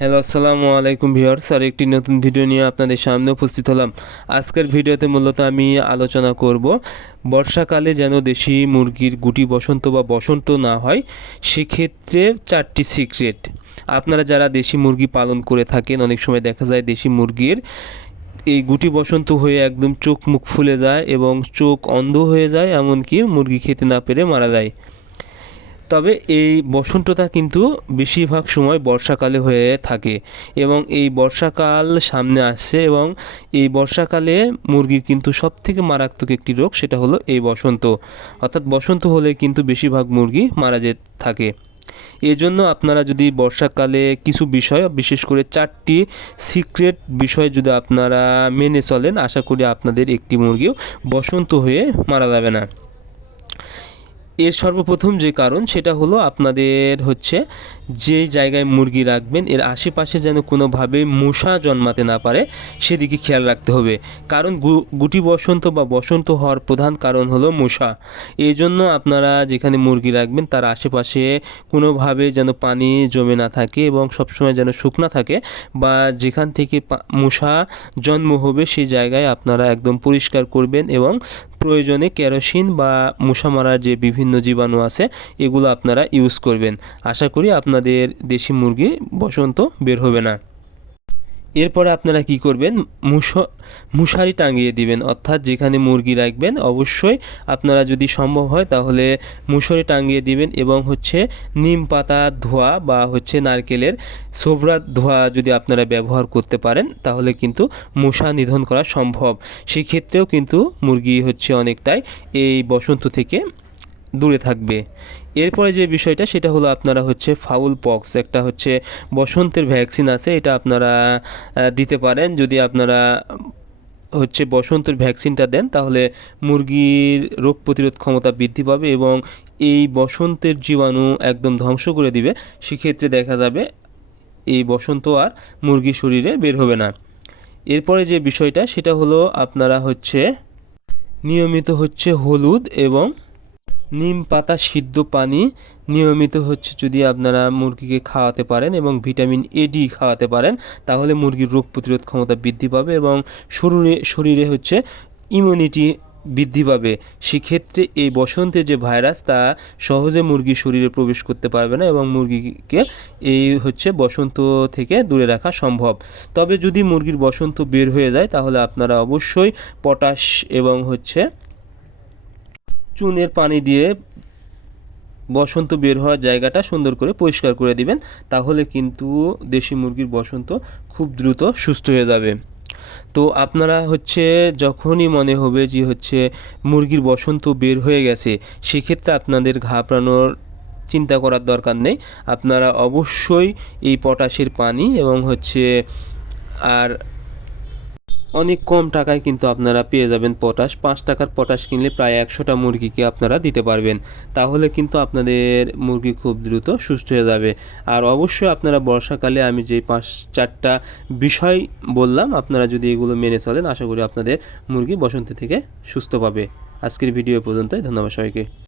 Hello, আসসালামু আলাইকুম viewers. আর একটি নতুন ভিডিও নিয়ে আপনাদের সামনে উপস্থিত হলাম। আজকের ভিডিওতে মূলত আমি আলোচনা করব বর্ষাকালে যেন দেশি মুরগির গুটি বসন্ত বা বসন্ত না হয়, সেক্ষেত্রে 4টি সিক্রেট। আপনারা যারা দেশি মুরগি পালন করে থাকেন, অনেক সময় দেখা যায় দেশি মুরগির এই গুটি বসন্ত হয়ে একদম চোখ মুখ ফুলে যায় এবং চোখ অন্ধ হয়ে যায়, এমনকি মুরগি খেতে না পেরে মারা যায়। তবে এই বসন্তটা কিন্তু বেশিরভাগ সময় বর্ষাকালে হয়ে থাকে এবং এই বর্ষাকাল সামনে আসছে এবং এই বর্ষাকালে মুরগির কিন্তু সবথেকে মারাত্মক একটি রোগ, সেটা হলো এই বসন্ত। অর্থাৎ বসন্ত হলে কিন্তু বেশিরভাগ মুরগি মারা যেতে থাকে। এজন্য আপনারা যদি বর্ষাকালে কিছু বিষয়, বিশেষ করে 4টি সিক্রেট বিষয় যদি আপনারা মেনে চলেন, আশা করি আপনাদের একটি মুরগিও বসন্ত হয়ে মারা যাবে না। এর সর্বপ্রথম যে কারণ, সেটা হলো আপনাদের যে জায়গায় মুরগি রাখবেন এর আশেপাশে যেন কোনোভাবে মশা জন্মাতে না পারে, সেদিকে খেয়াল রাখতে হবে। কারণ গুটি বসন্ত বা বসন্ত হওয়ার প্রধান কারণ হলো মশা। এই জন্য আপনারা যেখানে মুরগি রাখবেন তার আশেপাশে কোনোভাবে যেন পানি জমে না থাকে এবং সবসময় যেন শুকনা থাকে, বা যেখান থেকে মশা জন্ম হবে সেই জায়গায় আপনারা একদম পরিষ্কার করবেন এবং প্রয়োজনে কেরোসিন বা মশা মারার যে বিভিন্ন জীবাণু আছে এগুলো আপনারা ইউজ করবেন। আশা করি আপনাদের দেশি মুরগি বসন্ত বের হবে না। এরপরে আপনারা কি করবেন, মশারি টাঙিয়ে দিবেন। অর্থাৎ যেখানে মুরগি রাখবেন অবশ্যই আপনারা যদি সম্ভব হয় তাহলে মশারি টাঙিয়ে দিবেন এবং নিম পাতা ধোয়া বা নারকেলের ছোবড়া ধোয়া যদি আপনারা ব্যবহার করতে পারেন তাহলে কিন্তু মশা নিধন করা সম্ভব। সেক্ষেত্রেও কিন্তু মুরগি অনেকটাই এই বসন্ত থেকে দূরে থাকবে। এরপরে যে বিষয়টা সেটা হলো আপনারা ফাউল পক্স, একটা বসন্তের ভ্যাকসিন আছে, এটা আপনারা দিতে পারেন। যদি আপনারা বসন্তের ভ্যাকসিনটা দেন তাহলে মুরগির রোগ প্রতিরোধ ক্ষমতা বৃদ্ধি পাবে এবং এই বসন্তের জীবাণু একদম ধ্বংস করে দিবে। সেক্ষেত্রে দেখা যাবে এই বসন্ত আর মুরগির শরীরে বের হবে না। এরপরে যে বিষয়টা সেটা হলো আপনারা নিয়মিত হলুদ এবং নিম পাতা সিদ্ধ পানি নিয়মিত যদি আপনারা মুরগিকে খাওয়াতে পারেন এবং ভিটামিন এডি খাওয়াতে পারেন তাহলে মুরগির রোগ প্রতিরোধ ক্ষমতা বৃদ্ধি পাবে এবং শরীরে ইমিউনিটি বৃদ্ধি পাবে। সেক্ষেত্রে এই বসন্তের যে ভাইরাস তা সহজে মুরগির শরীরে প্রবেশ করতে পারবে না এবং মুরগিকে এই বসন্ত থেকে দূরে রাখা সম্ভব। তবে যদি মুরগির বসন্ত বের হয়ে যায় তাহলে আপনারা অবশ্যই পটাশ এবং চুনের পানি দিয়ে বসন্ত বের হওয়ার জায়গাটা সুন্দর করে পরিষ্কার করে দিবেন, তাহলে কিন্তু দেশি মুরগির বসন্ত খুব দ্রুত সুস্থ হয়ে যাবে। তো আপনারা যখনই মনে হবে যে মুরগির বসন্ত বের হয়ে গেছে, সেক্ষেত্রে আপনাদের ঘাবড়ানোর চিন্তা করার দরকার নেই। আপনারা অবশ্যই এই পটাশের পানি এবং আর অনেক কম টাকায় কিন্তু আপনারা পেয়ে যাবেন পটাশ। 5 টাকার পটাশ কিনলে প্রায় 100টা মুরগিকে আপনারা দিতে পারবেন। তাহলে কিন্তু আপনাদের মুরগি খুব দ্রুত সুস্থ হয়ে যাবে। আর অবশ্যই আপনারা বর্ষাকালে আমি যে 4টা বিষয় বললাম, আপনারা যদি এগুলো মেনে চলেন আশা করি আপনাদের মুরগি বসন্ত থেকে সুস্থ পাবে। আজকের ভিডিও পর্যন্তই। ধন্যবাদ সবাইকে।